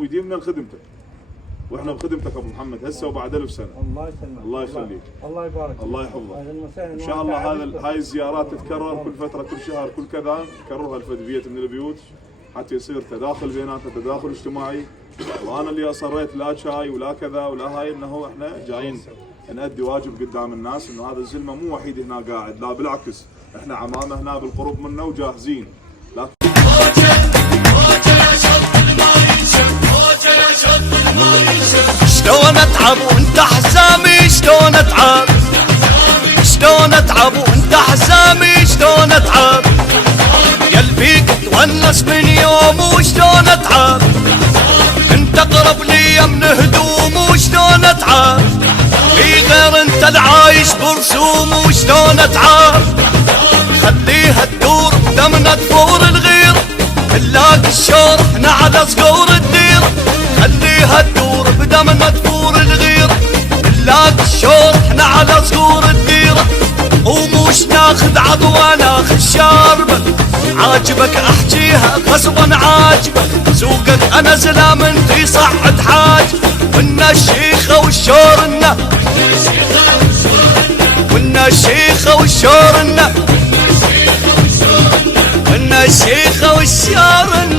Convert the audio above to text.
ويديمنا لخدمتك، واحنا بخدمتك ابو محمد هسه وبعد 1000 سنه. الله يسلمك، الله يخليك، الله يبارك، الله يحفظك. ان شاء الله هاي الزيارات تتكرر كل فتره، كل شهر، كل كذا، نكررها لفد بيت من البيوت حتى يصير تداخل بيناتنا، تداخل اجتماعي. وانا اللي اصريت لا شاي ولا كذا ولا هاي، انه احنا جايين نأدي واجب قدام الناس، انه هذا الزلمه مو وحيد هنا قاعد، لا بالعكس احنا عمامه هنا بالقرب منه وجاهزين. شلون اتعب وانت حزامي، شلون اتعب، شلون اتعب وانت حزامي، شلون اتعب، قلبي تونس من يوم وشلون اتعب، انت اقرب لي من هدوم وشلون اتعب، في غير انت العايش برسوم وشلون اتعب، خليها تدور بدمنا تفور الغير، نلاقي الشور احنا على صقور الدير، خليها تدور بدمنا تفور الغير، نلاقي الشور احنا على صقور الدير، ومش ناخذ عضوة ناخذ شاربة، عاجبك احجيها غصبا عاجبك، سوقك انا زلامنتي صحت حاج، ونا الشيخة والشورنا، ونا الشيخة والشورنا، ونا الشيخة والشورنا.